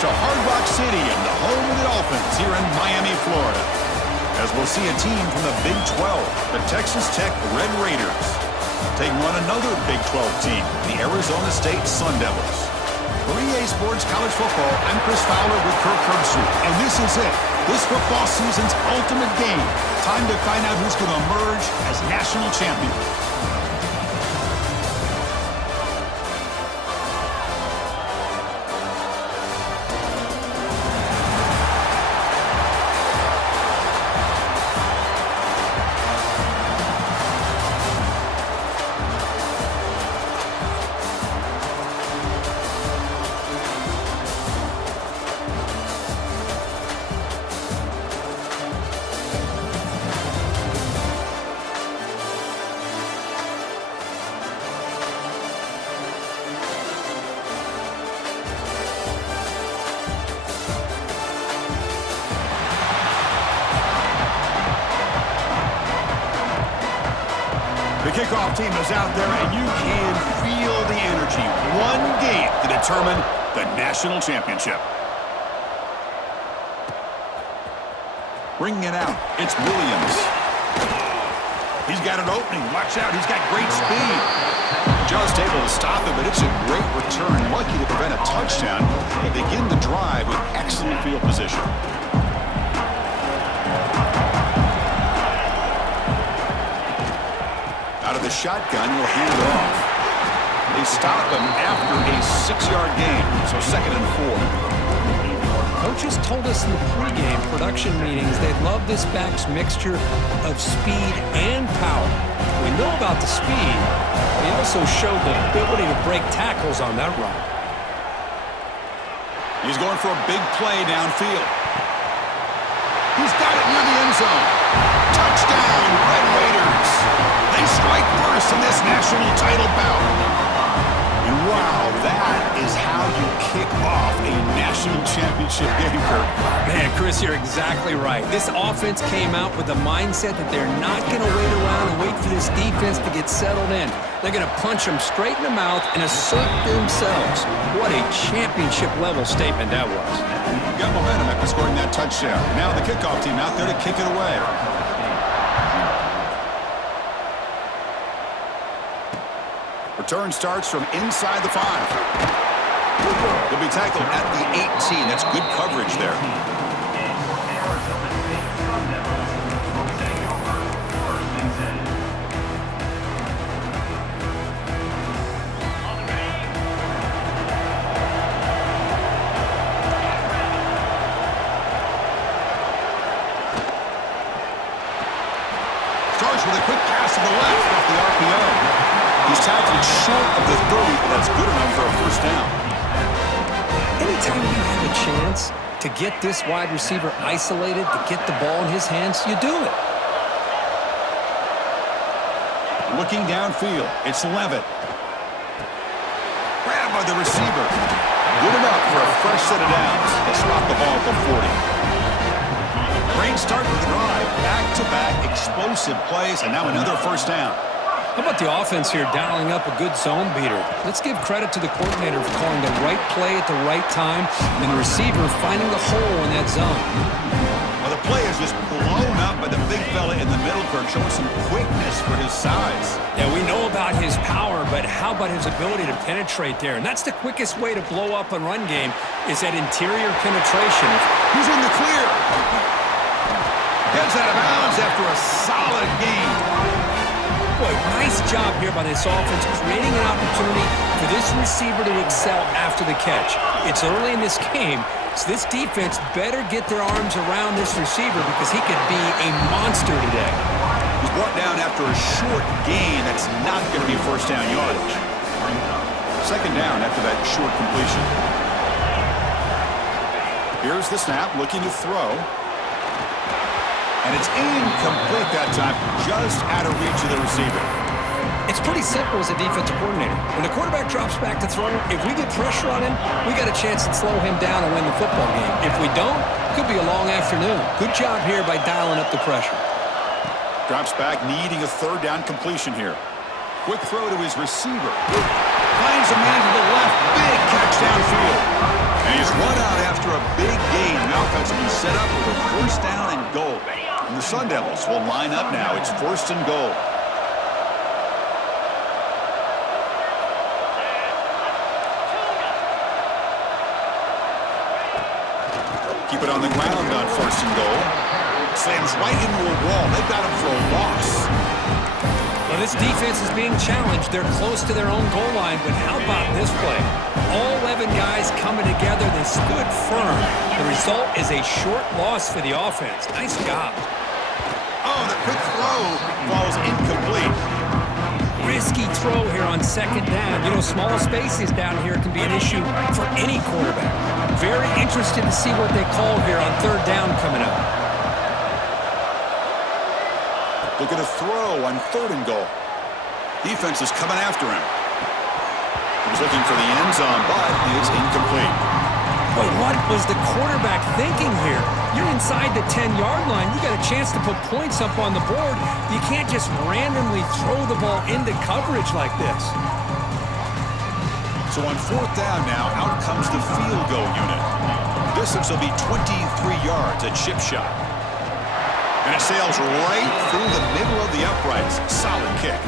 to Hard Rock City and the home of the Dolphins here in Miami, Florida. As we'll see a team from the Big 12, the Texas Tech Red Raiders, taking on another Big 12 team, the Arizona State Sun Devils. For EA Sports College Football, I'm Chris Fowler with Kirk Herbstreit, and this is it. This football season's ultimate game. Time to find out who's going to emerge as national champion. The kickoff team is out there, and you can feel the energy. One game to determine the national championship. Bringing it out, it's Williams. He's got an opening. Watch out, he's got great speed. Just able to stop it, but it's a great return. Lucky to prevent a touchdown and begin the drive with excellent field position. Out of the shotgun, he'll hand it off. They stop him after a 6-yard gain, so 2nd and 4. Coaches told us in the pregame production meetings they love this back's mixture of speed and power. We know about the speed. He also showed the ability to break tackles on that run. He's going for a big play downfield. He's got it near the end zone. Touchdown, Red Raiders. They strike first in this national title bout. And wow, that is how you kick off a national championship game, Kirk. Man, Chris, you're exactly right. This offense came out with the mindset that they're not going to wait around and wait for this defense to get settled in. They're going to punch them straight in the mouth and assert themselves. What a championship-level statement that was. Got momentum after scoring that touchdown. Now the kickoff team out there to kick it away. Return starts from inside the 5. He'll be tackled at the 18. That's good coverage there. Starts with a quick pass to the left off the RPO. He's tackled short of the 30, but that's good enough for a first down. Anytime you have a chance to get this wide receiver isolated, to get the ball in his hands, you do it. Looking downfield, it's Levitt. Grabbed by the receiver. Good enough for a fresh set of downs. They spot the ball at the 40. Great start to the drive. Back-to-back explosive plays, and now another first down. How about the offense here dialing up a good zone beater? Let's give credit to the coordinator for calling the right play at the right time and the receiver finding the hole in that zone. Well, the play is just blown up by the big fella in the middle, Kirk, showing some quickness for his size. Yeah, we know about his power, but how about his ability to penetrate there? And that's the quickest way to blow up a run game is that interior penetration. He's in the clear. Gets out of bounds after a solid gain. Boy, nice job here by this offense, creating an opportunity for this receiver to excel after the catch. It's early in this game, so this defense better get their arms around this receiver because he could be a monster today. He's brought down after a short gain. That's not going to be first down yardage. 2nd down after that short completion. Here's the snap, looking to throw. And it's incomplete that time, just out of reach of the receiver. It's pretty simple as a defensive coordinator. When the quarterback drops back to throw, if we get pressure on him, we got a chance to slow him down and win the football game. If we don't, it could be a long afternoon. Good job here by dialing up the pressure. Drops back, needing a 3rd down completion here. Quick throw to his receiver. Finds a man to the left, big catch downfield. And he's run out after after a big gain, the offense will be set up with a first down and goal. And the Sun Devils will line up now. It's first and goal. Keep it on the ground on first and goal. Slams right into a wall. They've got him for a loss. Well, this defense is being challenged. They're close to their own goal line, but how about this play? All 11 guys coming together. They stood firm. The result is a short loss for the offense. Nice job. Oh, the quick throw falls incomplete. Risky throw here on second down. You know, small spaces down here can be an issue for any quarterback. Very interested to see what they call here on third down coming up. Look at a throw on third and goal. Defense is coming after him. He's looking for the end zone, but it's incomplete. But what was the quarterback thinking here? You're inside the 10-yard line. You got a chance to put points up on the board. You can't just randomly throw the ball into coverage like this. So on fourth down now, out comes the field goal unit. The distance will be 23 yards, a chip shot. And it sails right through the middle of the uprights. Solid kick.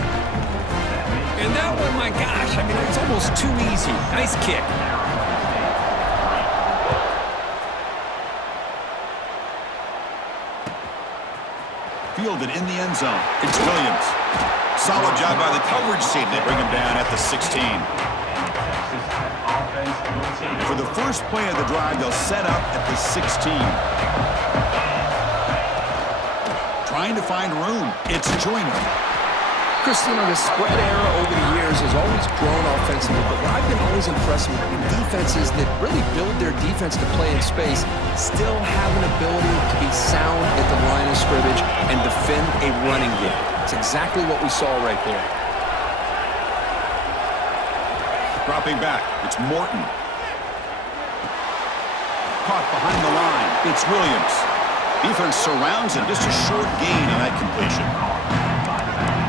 And that one, my gosh, I mean, it's almost too easy. Nice kick. Fielded in the end zone. It's Williams. Solid job by the coverage team. They bring him down at the 16. For the first play of the drive, they'll set up at the 16. Trying to find room. It's Joyner. Christina, the spread era over the years has always grown offensively, but what I've been always impressed with defenses that really build their defense to play in space still have an ability to be sound at the line of scrimmage and defend a running game. It's exactly what we saw right there. Dropping back, it's Morton. Caught behind the line, it's Williams. Defense surrounds him, just a short gain on that completion.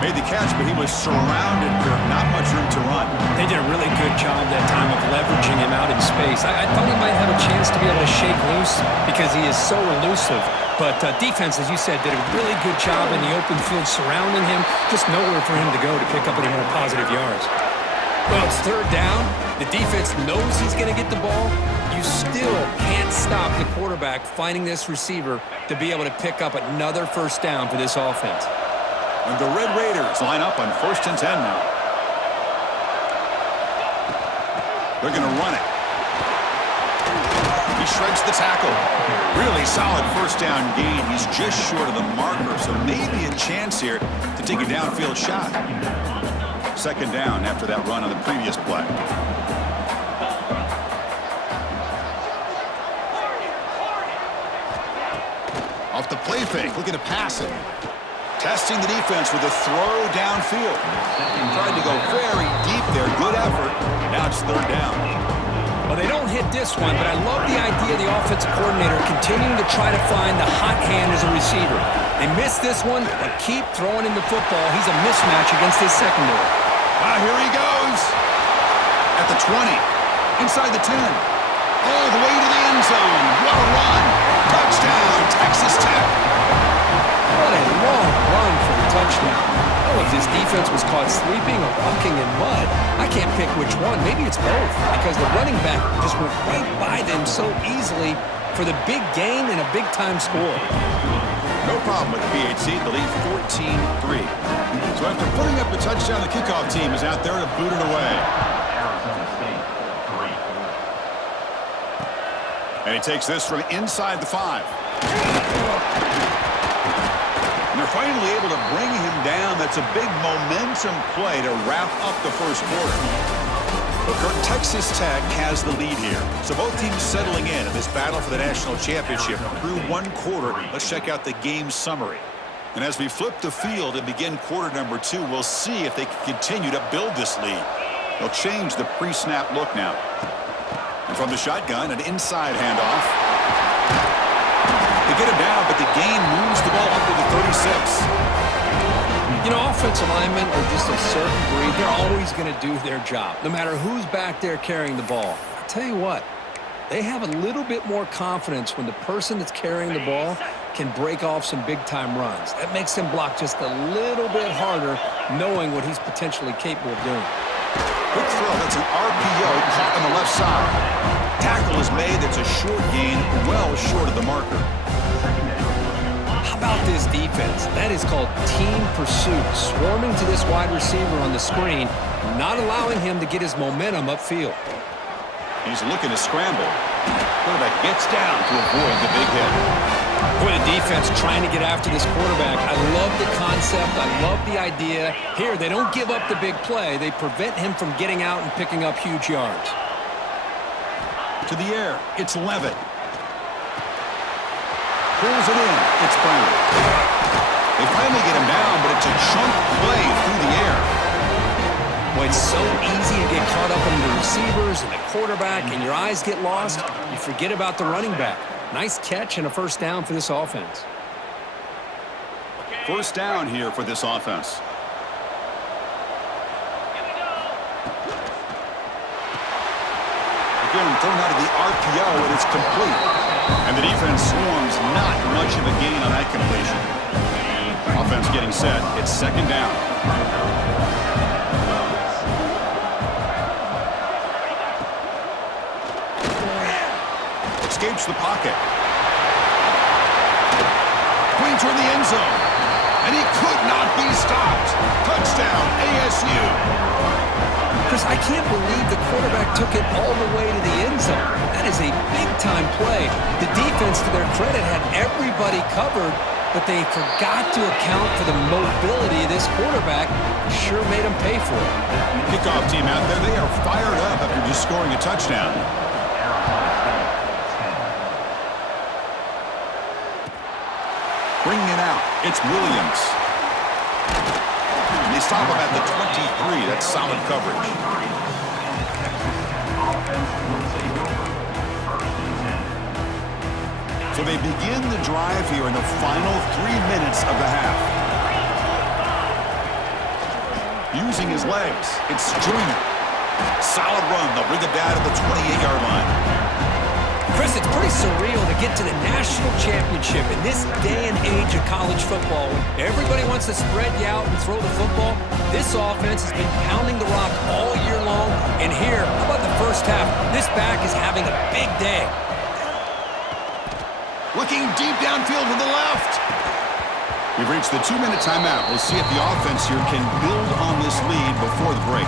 Made the catch, but he was surrounded here. Not much room to run. They did a really good job that time of leveraging him out in space. I thought he might have a chance to be able to shake loose because he is so elusive. But defense, as you said, did a really good job in the open field surrounding him. Just nowhere for him to go to pick up any more positive yards. Well, it's third down. The defense knows he's going to get the ball. You still can't stop the quarterback finding this receiver to be able to pick up another first down for this offense. And the Red Raiders line up on first and 10 now. They're going to run it. He shreds the tackle. Really solid first down gain. He's just short of the marker, so maybe a chance here to take a downfield shot. Second down after that run on the previous play. Off the play fake, looking to pass it. Testing the defense with a throw downfield. Tried to go very deep there. Good effort. Now it's third down. Well, they don't hit this one, but I love the idea of the offensive coordinator continuing to try to find the hot hand as a receiver. They missed this one, but keep throwing him the football. He's a mismatch against his secondary. Here he goes. At the 20. Inside the 10. All the way to the end zone. What a run. Touchdown, Texas Tech. What a long run for the touchdown. Oh, if this defense was caught sleeping or walking in mud, I can't pick which one. Maybe it's both, because the running back just went right by them so easily for the big gain and a big-time score. No problem with the PHC. The lead 14-3. So after putting up the touchdown, the kickoff team is out there to boot it away. And he takes this from inside the 5. And they're finally able to bring him down. That's a big momentum play to wrap up the first quarter. But Kurt, Texas Tech has the lead here. So both teams settling in this battle for the national championship through one quarter. Let's check out the game summary. And as we flip the field and begin quarter number 2, we'll see if they can continue to build this lead. They'll change the pre-snap look now. And from the shotgun, an inside handoff. They get him down, but the gain moves the ball up to the 36. You know, offensive linemen are just a certain breed. They're always going to do their job, no matter who's back there carrying the ball. I'll tell you what, They have a little bit more confidence when the person that's carrying the ball can break off some big-time runs. That makes him block just a little bit harder, knowing what he's potentially capable of doing. Quick throw, that's an RPO caught on the left side. Tackle is made, that's a short gain, well short of the marker. How about this defense? That is called team pursuit, swarming to this wide receiver on the screen, not allowing him to get his momentum upfield. He's looking to scramble. Quarterback gets down to avoid the big hit. Boy, the defense trying to get after this quarterback. I love the concept. I love the idea. Here, they don't give up the big play. They prevent him from getting out and picking up huge yards. To the air, it's Levitt. Pulls it in, it's Brown. They finally get him down, but it's a chunk play through the air. Boy, it's so easy to get caught up in the receivers and the quarterback, and your eyes get lost. You forget about the running back. Nice catch and a first down for this offense. First down here for this offense. Again, thrown out of the RPO, and it's complete. And the defense swarms, not much of a gain on that completion. Offense getting set. It's second down. Escapes the pocket. Clean toward the end zone. And he could not be stopped. Touchdown, ASU. Chris, I can't believe the quarterback took it all the way to the end zone. That is a big-time play. The defense, to their credit, had everybody covered, but they forgot to account for the mobility of this quarterback. Sure made him pay for it. Kickoff team out there, they are fired up after just scoring a touchdown. Bringing it out, it's Williams. And they stop him at the 23. That's solid coverage. So they begin the drive here in the final 3 minutes of the half. Using his legs, it's Joyner. Solid run, they'll bring it down to the 28-yard line. Chris, it's pretty surreal to get to the national championship in this day and age of college football. When everybody wants to spread you out and throw the football, this offense has been pounding the rock all year long. And here, how about the first half? This back is having a big day. Looking deep downfield to the left. We've reached the 2-minute timeout. We'll see if the offense here can build on this lead before the break.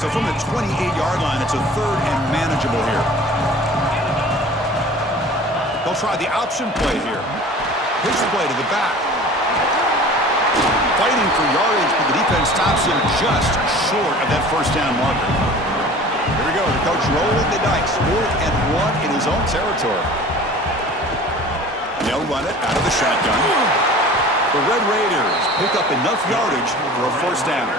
So from the 28-yard line, it's a third and manageable here. They'll try the option play here. Pitch play to the back. Fighting for yardage, but the defense stops him just short of that first down marker. Here we go, the coach rolling the dice. 4th and 1 in his own territory. And they'll run it out of the shotgun. The Red Raiders pick up enough yardage for a first down.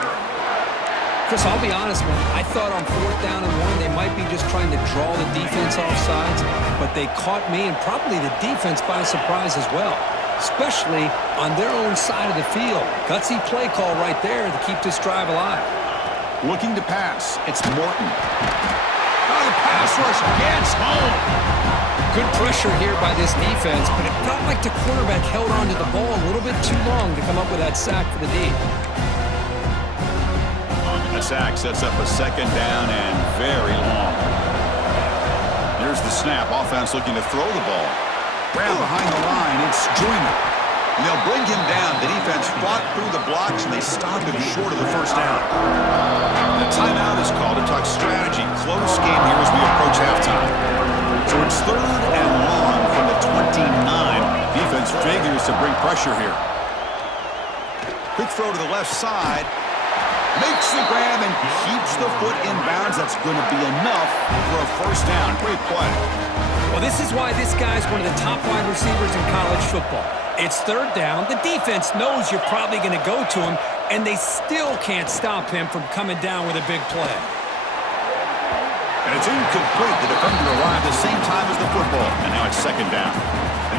Chris, I'll be honest, man. I thought on 4th down and 1, they might be just trying to draw the defense off sides, but they caught me and probably the defense by surprise as well, especially on their own side of the field. Gutsy play call right there to keep this drive alive. Looking to pass, it's Morton. Oh, the pass rush gets home. Good pressure here by this defense, but it felt like the quarterback held on to the ball a little bit too long to come up with that sack for the D. The sack sets up a second down and very long. Here's the snap. Offense looking to throw the ball. Brown behind the line. It's Joyner. And they'll bring him down. The defense fought through the blocks, and they stopped him short of the first down. The timeout is called to talk strategy. Close game here as we approach halftime. So it's 3rd and long from the 29. Defense figures to bring pressure here. Quick throw to the left side. Makes the grab and keeps the foot in bounds. That's going to be enough for a first down. Great play. Well, this is why this guy's one of the top wide receivers in college football. It's 3rd down. The defense knows you're probably going to go to him, and they still can't stop him from coming down with a big play. And it's incomplete. The defender arrived at the same time as the football, and now it's second down.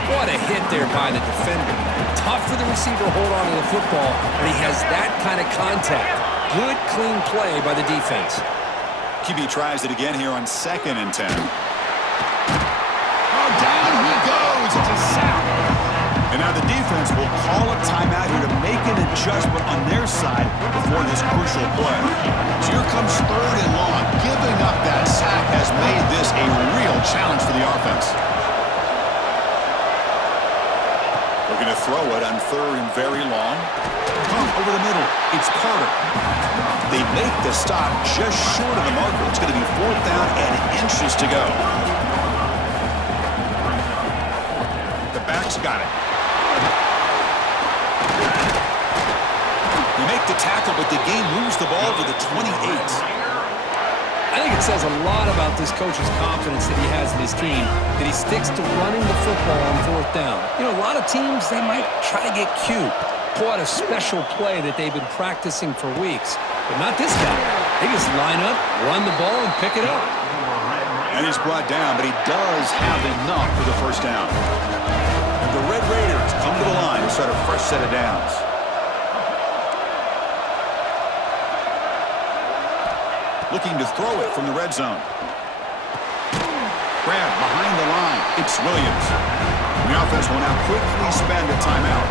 What a hit there by the defender. Tough for the receiver to hold on to the football, but he has that kind of contact. Good, clean play by the defense. QB tries it again here on 2nd and 10. Oh, down he goes. It's a sack. And now the defense will call a timeout here to make an adjustment on their side before this crucial play. So here comes 3rd and long. Giving up that sack has made this a real challenge for the offense. Looking to throw it on 3rd and very long. Pump over the middle. It's Carter. They make the stop just short of the marker. It's going to be 4th down and inches to go. The back's got it. They make the tackle, but the game moves the ball to the 28. I think it says a lot about this coach's confidence that he has in his team, that he sticks to running the football on 4th down. You know, a lot of teams, they might try to get cute, pull out a special play that they've been practicing for weeks. But not this guy. They just line up, run the ball, and pick it up. And he's brought down, but he does have enough for the 1st down. And the Red Raiders come to the line to start a fresh set of downs. Looking to throw it from the red zone. Grab behind the line. It's Williams. The offense will now quickly spend a timeout.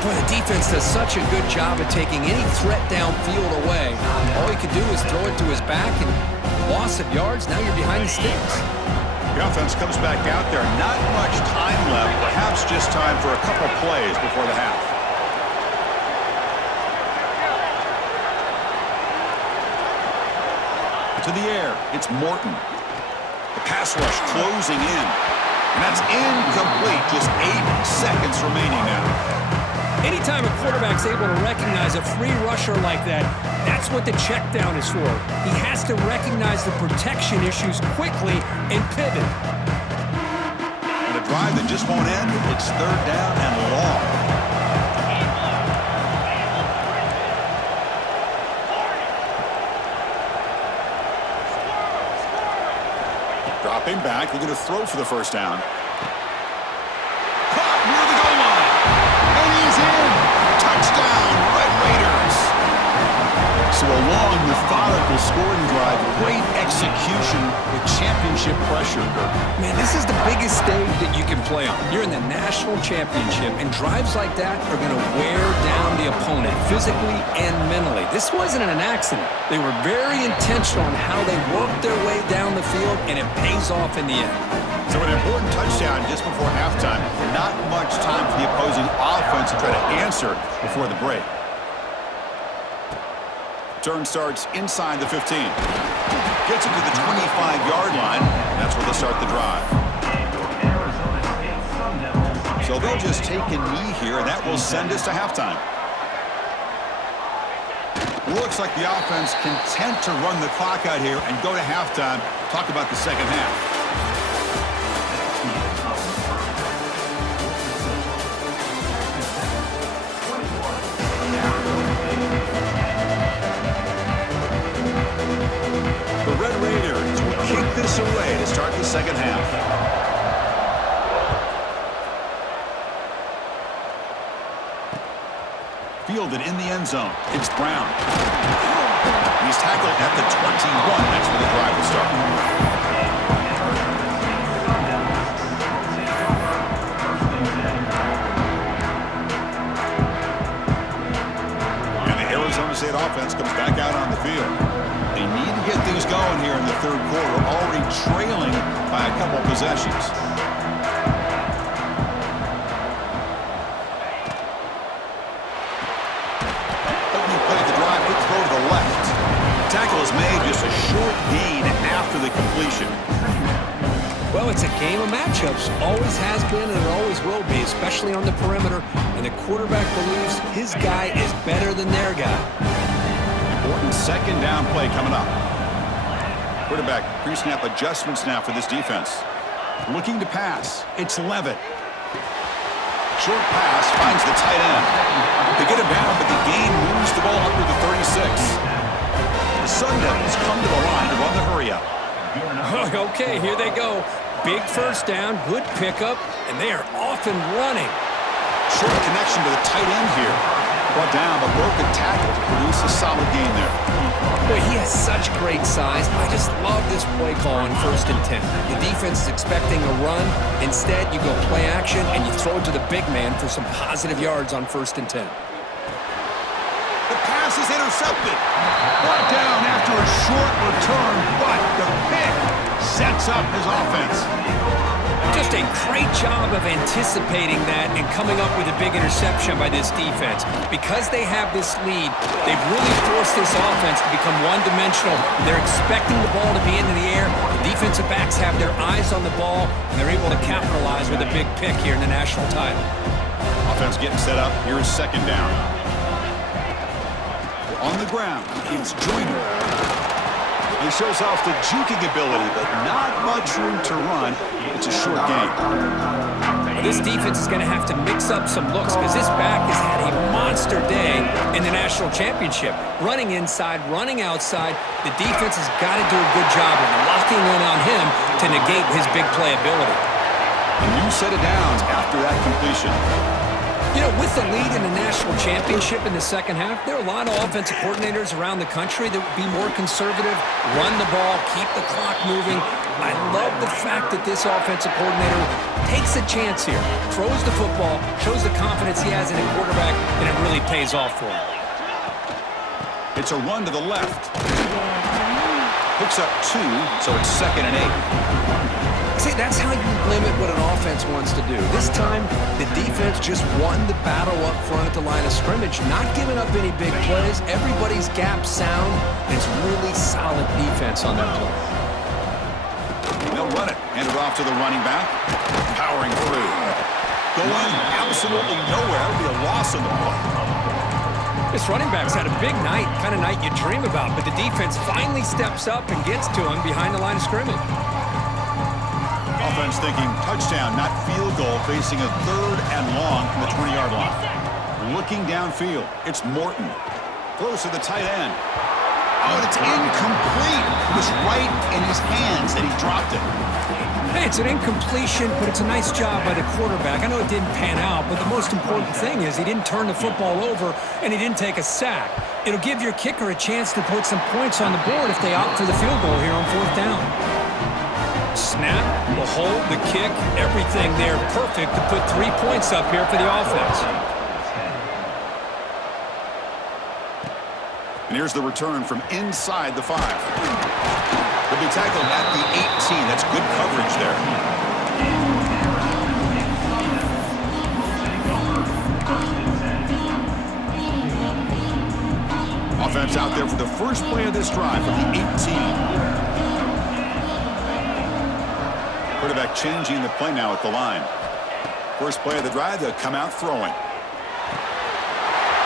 Boy, the defense does such a good job of taking any threat downfield away. All he could do is throw it to his back, and loss of yards, now you're behind the sticks. The offense comes back out there. Not much time left. Perhaps just time for a couple plays before the half. To the air, it's Morton. The pass rush closing in. And that's incomplete. Just 8 seconds remaining now. Anytime a quarterback's able to recognize a free rusher like that, that's what the check down is for. He has to recognize the protection issues quickly and pivot. And a drive that just won't end. It's 3rd down and long. Dropping back, looking to throw for the 1st down. Caught near the goal line. And he's in. Touchdown, Red Raiders. So a long, methodical scoring drive. Great execution with championship pressure. Man, this is the biggest stage that you can play on. You're in the national championship, and drives like that are going to wear down the opponent physically and mentally. This wasn't an accident. They were very intentional on how they worked their way down the field, and it pays off in the end. So an important touchdown just before halftime. Not much time for the opposing offense to try to answer before the break. Turn starts inside the 15. Gets it to the 25-yard line. That's where they'll start the drive. So they'll just take a knee here, and that will send us to halftime. Looks like the offense content to run the clock out here and go to halftime. Talk about the second half. The Red Raiders will kick this away to start the second half. Fielded in the end zone. It's Brown. He's tackled at the 21. That's where the drive will start. And the Arizona State offense comes back out on the field. They need to get things going here in the 3rd quarter, already trailing by a couple possessions. Opening play at the drive, quick throw to the left. Tackle is made, just a short gain after the completion. Well, it's a game of matchups. Always has been and it always will be, especially on the perimeter. And the quarterback believes his guy is better than their guy. Important 2nd down play coming up. Quarterback pre-snap adjustments now for this defense. Looking to pass. It's Levitt. Short pass finds the tight end. They get him down, but the gain moves the ball up to the 36. The Sun Devils come to the line to run the hurry up. Okay, here they go. Big 1st down, good pickup, and they are off and running. Short connection to the tight end here. Brought down, but broke a tackle to produce a solid gain there. Boy, he has such great size. I just love this play call on 1st and 10. The defense is expecting a run. Instead, you go play action, and you throw it to the big man for some positive yards on 1st and 10. The pass is intercepted. Brought down after a short return, but the pick sets up his offense. Just a great job of anticipating that and coming up with a big interception by this defense. Because they have this lead, they've really forced this offense to become one-dimensional. They're expecting the ball to be into the air. The defensive backs have their eyes on the ball, and they're able to capitalize with a big pick here in the national title. Offense getting set up. Here is 2nd down. On the ground, it's Joyner. He shows off the juking ability, but not much room to run. It's a short game. Well, this defense is going to have to mix up some looks because this back has had a monster day in the national championship. Running inside, running outside. The defense has got to do a good job of locking in on him to negate his big play ability. A new set of downs after that completion. You know, with the lead in the national championship in the second half, there are a lot of offensive coordinators around the country that would be more conservative, run the ball, keep the clock moving. I love the fact that this offensive coordinator takes a chance here, throws the football, shows the confidence he has in a quarterback, and it really pays off for him. It's a run to the left. Picks up 2, so it's 2nd and 8. See, that's how you limit what an offense wants to do. This time, the defense just won the battle up front at the line of scrimmage, not giving up any big plays. Everybody's gap sound, and it's really solid defense on that play. They'll run it. Hand it off to the running back. Powering through. Going absolutely nowhere. It'll be a loss in the play. This running back's had a big night, kind of night you dream about, but the defense finally steps up and gets to him behind the line of scrimmage. Offense thinking touchdown, not field goal, facing a 3rd and long from the 20-yard line. Looking downfield, it's Morton. Throws to the tight end. Oh, and it's incomplete. It was right in his hands, and he dropped it. Hey, it's an incompletion, but it's a nice job by the quarterback. I know it didn't pan out, but the most important thing is he didn't turn the football over, and he didn't take a sack. It'll give your kicker a chance to put some points on the board if they opt for the field goal here on 4th down. Snap, the hold, the kick, everything there perfect to put 3 points up here for the offense. And here's the return from inside the 5. He'll be tackled at the 18. That's good coverage there. Offense out there for the first play of this drive from the 18. Quarterback changing the play now at the line. First play of the drive, they'll come out throwing.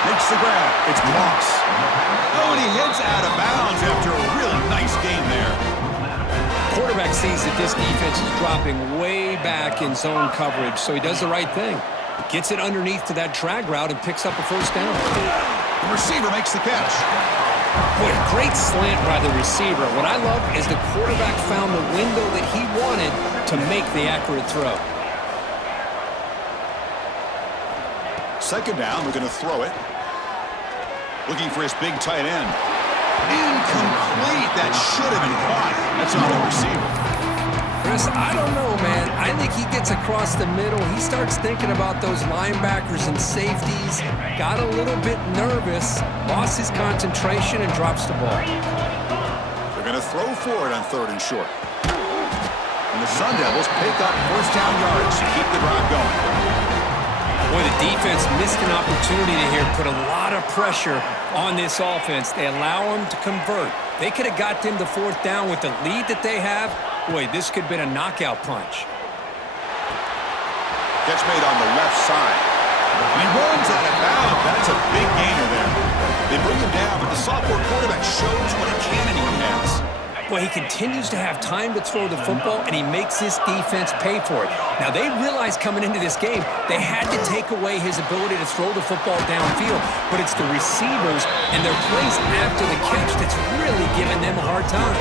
Makes the grab. It's Moss. Oh, and he heads out of bounds after a really nice gain there. Quarterback sees that this defense is dropping way back in zone coverage, so he does the right thing. Gets it underneath to that drag route and picks up a 1st down. The receiver makes the catch. Boy, great slant by the receiver. What I love is the quarterback found the window that he wanted to make the accurate throw. 2nd down, we're going to throw it. Looking for his big tight end. Incomplete. That should have been caught. That's on the receiver. Chris, I don't know, man. I think he gets across the middle. He starts thinking about those linebackers and safeties. Got a little bit nervous, lost his concentration, and drops the ball. They're going to throw for it on 3rd and short. And the Sun Devils pick up 1st down yards to keep the drive going. Boy, the defense missed an opportunity to here put a lot of pressure on this offense. They allow them to convert. They could have got them to 4th down with the lead that they have. Boy, this could have been a knockout punch. Catch made on the left side. And he runs out of bounds. That's a big gainer there. They bring him down, but the sophomore quarterback shows what a cannon he has. Boy, he continues to have time to throw the football, and he makes his defense pay for it. Now, they realized coming into this game they had to take away his ability to throw the football downfield, but it's the receivers and their plays after the catch that's really giving them a hard time.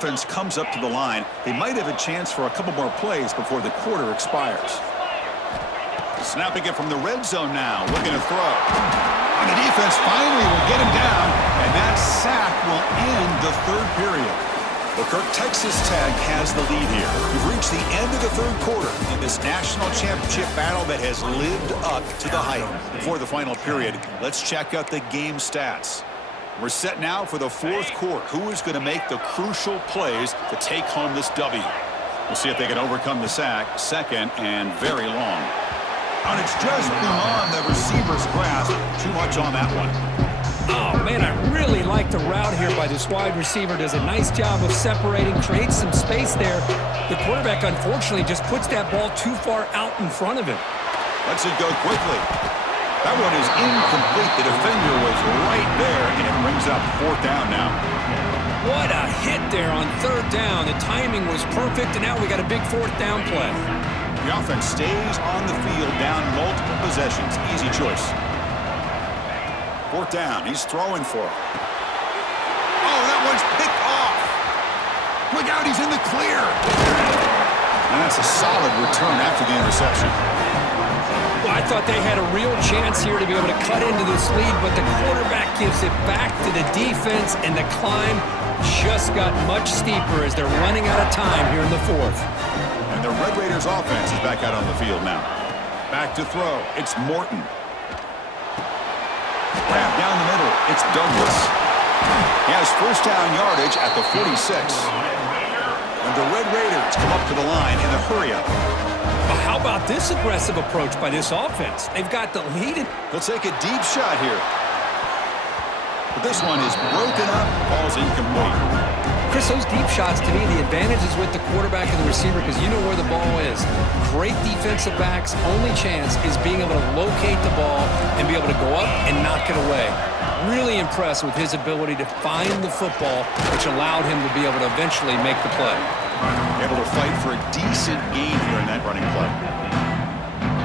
offense comes up to the line, they might have a chance for a couple more plays before the quarter expires. Snapping it from the red zone now, looking to throw. And the defense finally will get him down, and that sack will end the third period. Well, Kirk, Texas Tech has the lead here. We've reached the end of the third quarter in this national championship battle that has lived up to the hype. Before the final period, let's check out the game stats. We're set now for the fourth quarter. Who is going to make the crucial plays to take home this W? We'll see if they can overcome the sack. Second and very long. And it's just beyond the receiver's grasp. Too much on that one. Oh, man, I really like the route here by this wide receiver. Does a nice job of separating, creates some space there. The quarterback, unfortunately, just puts that ball too far out in front of him. Lets it go quickly. That one is incomplete. The defender was right there, and it brings up fourth down now. What a hit there on third down. The timing was perfect, and now we got a big fourth down play. The offense stays on the field down multiple possessions. Easy choice. Fourth down. He's throwing for it. Oh, that one's picked off. Look out, he's in the clear. And that's a solid return after the interception. Well, I thought they had a real chance here to be able to cut into this lead, but the quarterback gives it back to the defense, and the climb just got much steeper as they're running out of time here in the fourth. And the Red Raiders offense is back out on the field now. Back to throw. It's Morton. Grab down the middle. It's Douglas. He has first down yardage at the 46. And the Red Raiders come up to the line in a hurry-up. But how about this aggressive approach by this offense? They've got the lead. Let's take a deep shot here. But this one is broken up, falls incomplete. Chris, those deep shots, to me, the advantage is with the quarterback and the receiver because you know where the ball is. Great defensive backs' only chance is being able to locate the ball and be able to go up and knock it away. Really impressed with his ability to find the football, which allowed him to be able to eventually make the play. Able to fight for a decent gain here in that running play.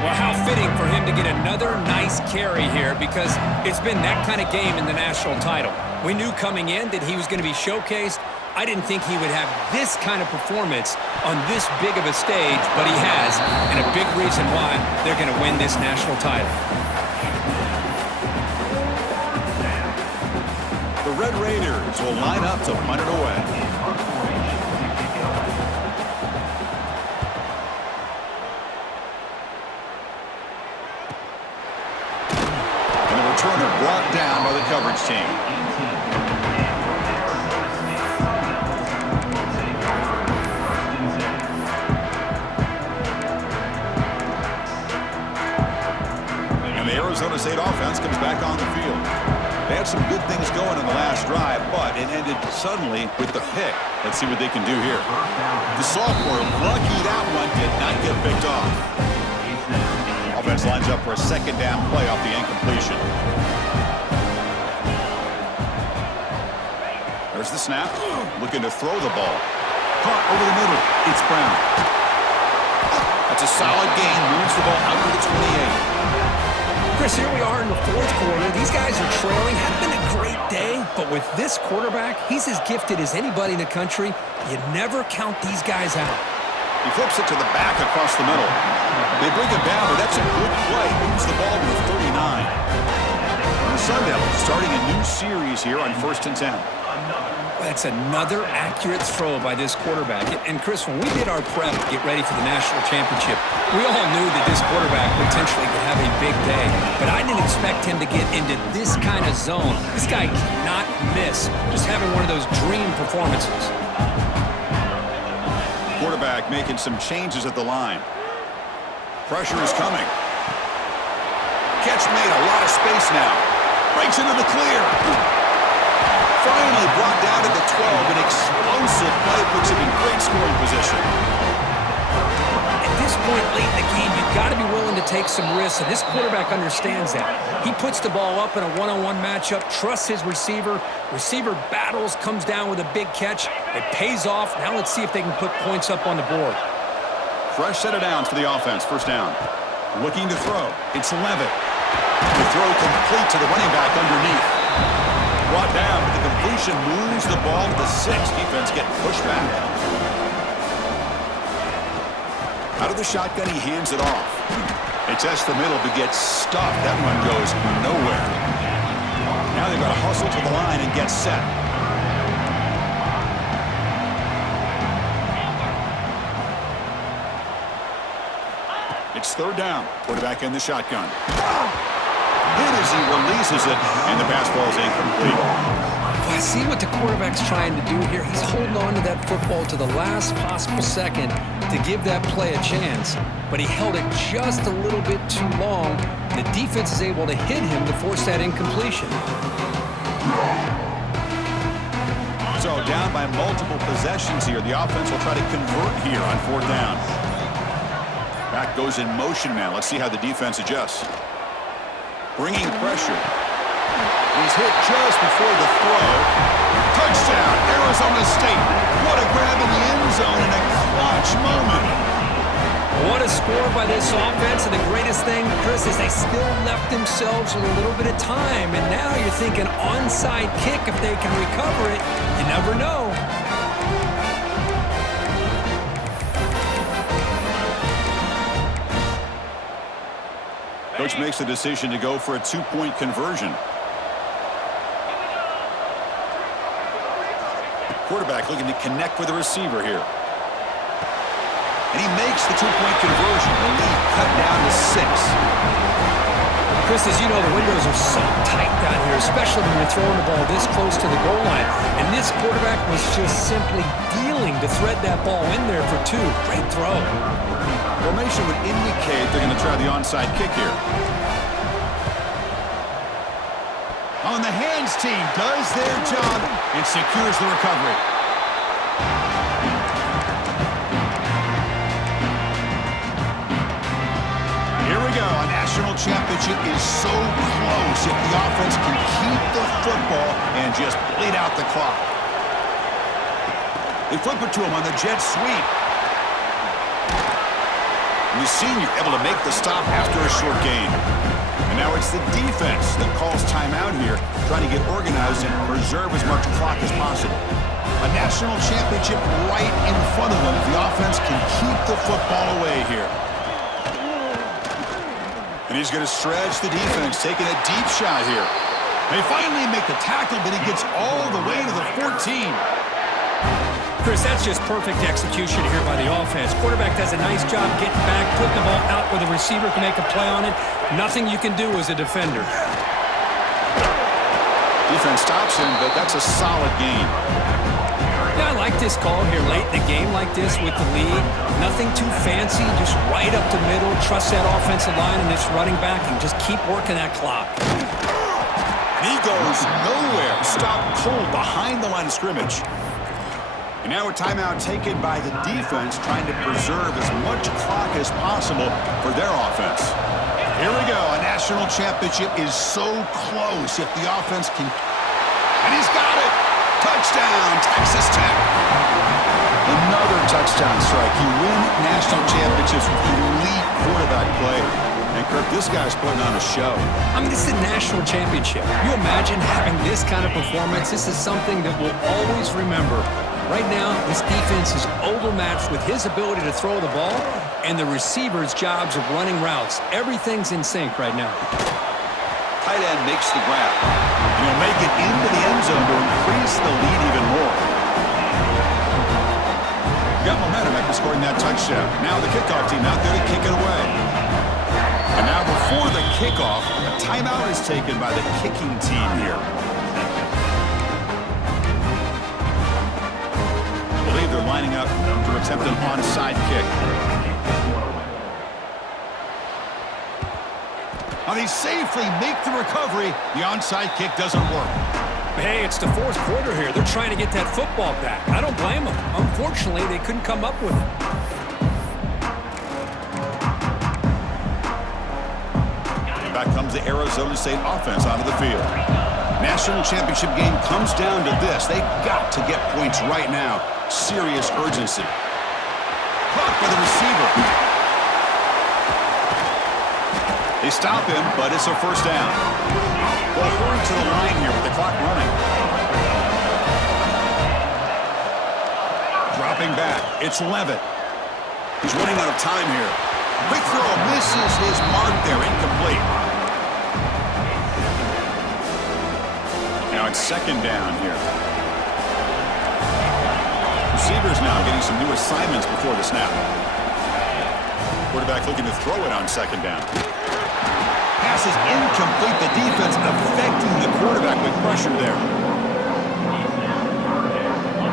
Well, how fitting for him to get another nice carry here because it's been that kind of game in the national title. We knew coming in that he was going to be showcased. I didn't think he would have this kind of performance on this big of a stage, but he has, and a big reason why they're going to win this national title. The Red Raiders will line up to punt it away. And the returner brought down by the coverage team. Arizona State offense comes back on the field. They had some good things going in the last drive, but it ended suddenly with the pick. Let's see what they can do here. The sophomore, lucky that one did not get picked off. Offense lines up for a second down play off the incompletion. There's the snap. Looking to throw the ball. Caught over the middle. It's Brown. That's a solid gain. Moves the ball out to the 28. Chris, here we are in the fourth quarter. These guys are trailing. Had been a great day, but with this quarterback, he's as gifted as anybody in the country. You never count these guys out. He flips it to the back across the middle. They bring it down, but that's a good play. Moves the ball to the 39. And the Sun Devils starting a new series here on 1st and 10. That's another accurate throw by this quarterback. And Chris, when we did our prep to get ready for the national championship, we all knew that this quarterback potentially could have a big day. But I didn't expect him to get into this kind of zone. This guy cannot miss. Just having one of those dream performances. Quarterback making some changes at the line. Pressure is coming. Catch made, a lot of space now. Breaks into the clear. Finally brought down to the 12. An explosive play puts him in great scoring position. At this point late in the game, you've got to be willing to take some risks, and this quarterback understands that. He puts the ball up in a one-on-one matchup, trusts his receiver. Receiver battles, comes down with a big catch. It pays off. Now let's see if they can put points up on the board. Fresh set of downs for the offense. First down. Looking to throw. It's Levitt. The throw complete to the running back underneath. Brought down, but the completion moves the ball to the 6. Defense getting pushed back. Out of the shotgun, he hands it off. He tests the middle, but gets stuffed. That one goes nowhere. Now they've got to hustle to the line and get set. It's third down. Quarterback in the shotgun. Hit as he releases it, and the pass ball is incomplete. I see what the quarterback's trying to do here. He's holding on to that football to the last possible second to give that play a chance, but he held it just a little bit too long. The defense is able to hit him to force that incompletion. So down by multiple possessions here. The offense will try to convert here on fourth down. Back goes in motion now. Let's see how the defense adjusts. Bringing pressure. He's hit just before the throw. Touchdown, Arizona State. What a grab in the end zone in a clutch moment. What a score by this offense, and the greatest thing, Chris, is they still left themselves with a little bit of time, and now you're thinking onside kick if they can recover it. You never know. Coach makes the decision to go for a two-point conversion. Quarterback looking to connect with the receiver here. And he makes the two-point conversion. The lead cut down to 6. Chris, as you know, the windows are so tight down here, especially when you're throwing the ball this close to the goal line. And this quarterback was just simply dealing to thread that ball in there for 2. Great throw. Formation would indicate they're going to try the onside kick here. On the hands team does their job and secures the recovery. Here we go. A national championship is so close if the offense can keep the football and just bleed out the clock. They flip it to him on the jet sweep. And the senior able to make the stop after a short gain. And now it's the defense that calls timeout here, trying to get organized and preserve as much clock as possible. A national championship right in front of them. The offense can keep the football away here. And he's going to stretch the defense, taking a deep shot here. They finally make the tackle, but he gets all the way to the 14. Chris, that's just perfect execution here by the offense. Quarterback does a nice job getting back, putting the ball out where the receiver can make a play on it. Nothing you can do as a defender. Defense stops him, but that's a solid gain. Yeah, I like this call here late in the game like this with the lead. Nothing too fancy, just right up the middle. Trust that offensive line and this running back and just keep working that clock. And he goes nowhere. Stopped cold behind the line of scrimmage. And now a timeout taken by the defense, trying to preserve as much clock as possible for their offense. Here we go. A national championship is so close if the offense can... And he's got it! Touchdown, Texas Tech! Another touchdown strike. You win national championships with elite quarterback play. And, Kirk, this guy's putting on a show. I mean, this is a national championship. You imagine having this kind of performance? This is something that we'll always remember. Right now, this defense is overmatched with his ability to throw the ball and the receiver's jobs of running routes. Everything's in sync right now. Tight end makes the grab. And he'll make it into the end zone to increase the lead even more. Got momentum after scoring that touchdown. Now the kickoff team out there to kick it away. And now before the kickoff, a timeout is taken by the kicking team here. They're lining up to attempt an onside kick. Now they safely make the recovery. The onside kick doesn't work. Hey, it's the fourth quarter here. They're trying to get that football back. I don't blame them. Unfortunately, they couldn't come up with it. Back comes the Arizona State offense onto the field. National championship game comes down to this. They've got to get points right now. Serious urgency. Caught by the receiver. They stop him, but it's a first down. Well, hurry to the line here with the clock running. Dropping back, it's Levitt. He's running out of time here. Quick throw, misses his mark there, incomplete. Now it's second down here. Receivers now getting some new assignments before the snap. Quarterback looking to throw it on second down. Pass is incomplete. The defense affecting the quarterback with pressure there.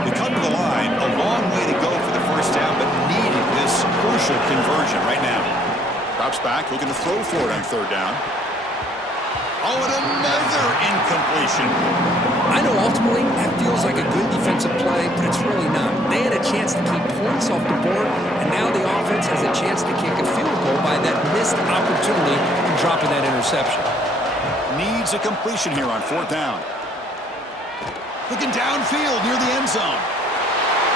They come to the line, a long way to go for the first down, but needing this crucial conversion right now. Drops back, looking to throw for it on third down. Oh, and another incompletion. I know ultimately that feels like a good defensive play, but it's really not. They had a chance to keep points off the board, and now the offense has a chance to kick a field goal by that missed opportunity and dropping that interception. Needs a completion here on fourth down. Looking downfield near the end zone.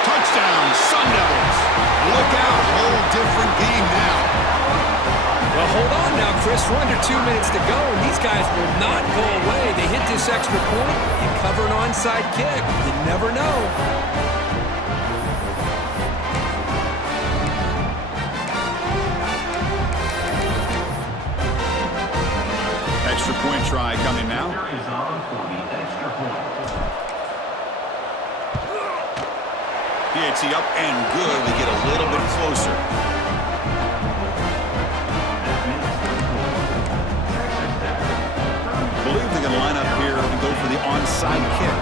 Touchdown, Sun Devils. Look out, whole different game now. Well, hold on now, Chris. We're under 2 minutes to go, and these guys will not go away. They hit this extra point and cover an onside kick. You never know. Extra point try coming now. PAT up and good. We get a little bit closer. I believe they're going to line up here and go for the onside kick.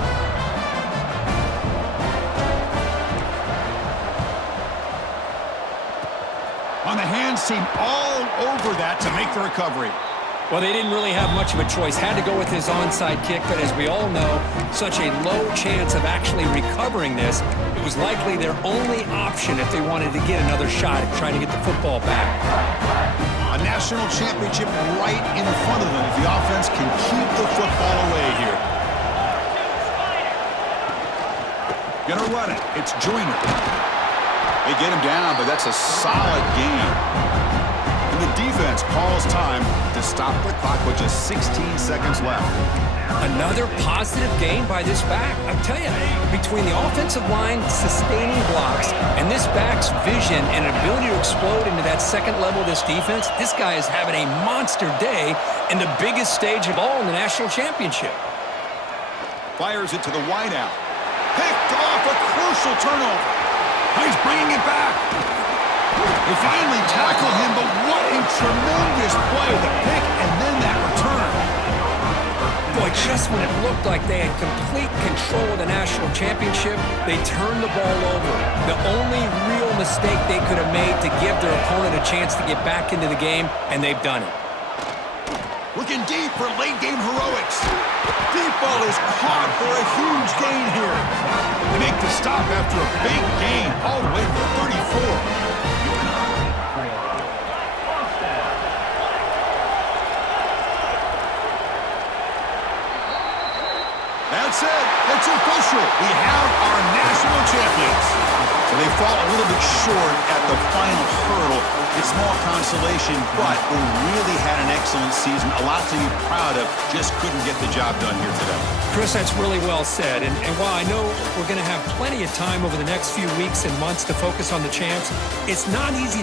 On the hands team all over that to make the recovery. Well, they didn't really have much of a choice. Had to go with his onside kick, but as we all know, such a low chance of actually recovering this. It was likely their only option if they wanted to get another shot at trying to get the football back. A national championship right in front of them if the offense can keep the football away here. Gonna run it. It's Joyner. They get him down, but that's a solid gain. And the defense calls time to stop the clock with just 16 seconds left. Another positive gain by this back. I tell you, between the offensive line sustaining blocks and this back's vision and ability to explode into that second level of this defense, this guy is having a monster day in the biggest stage of all in the national championship. Fires it to the wideout. Picked off a crucial turnover. He's bringing it back. They finally tackle him, but what a tremendous play. The pick and then that return. Boy, just when it looked like they had complete control of the national championship, they turned the ball over. The only real mistake they could have made to give their opponent a chance to get back into the game, and they've done it. Looking deep for late-game heroics. Deep ball is caught for a huge gain here. They make the stop after a big gain all the way to the 34. That's it. It's official. We have our national champions. So they fall a little bit short at the final hurdle. It's small consolation, but they really had an excellent season. A lot to be proud of. Just couldn't get the job done here today. Chris, that's really well said. And while I know we're going to have plenty of time over the next few weeks and months to focus on the champs, it's not easy to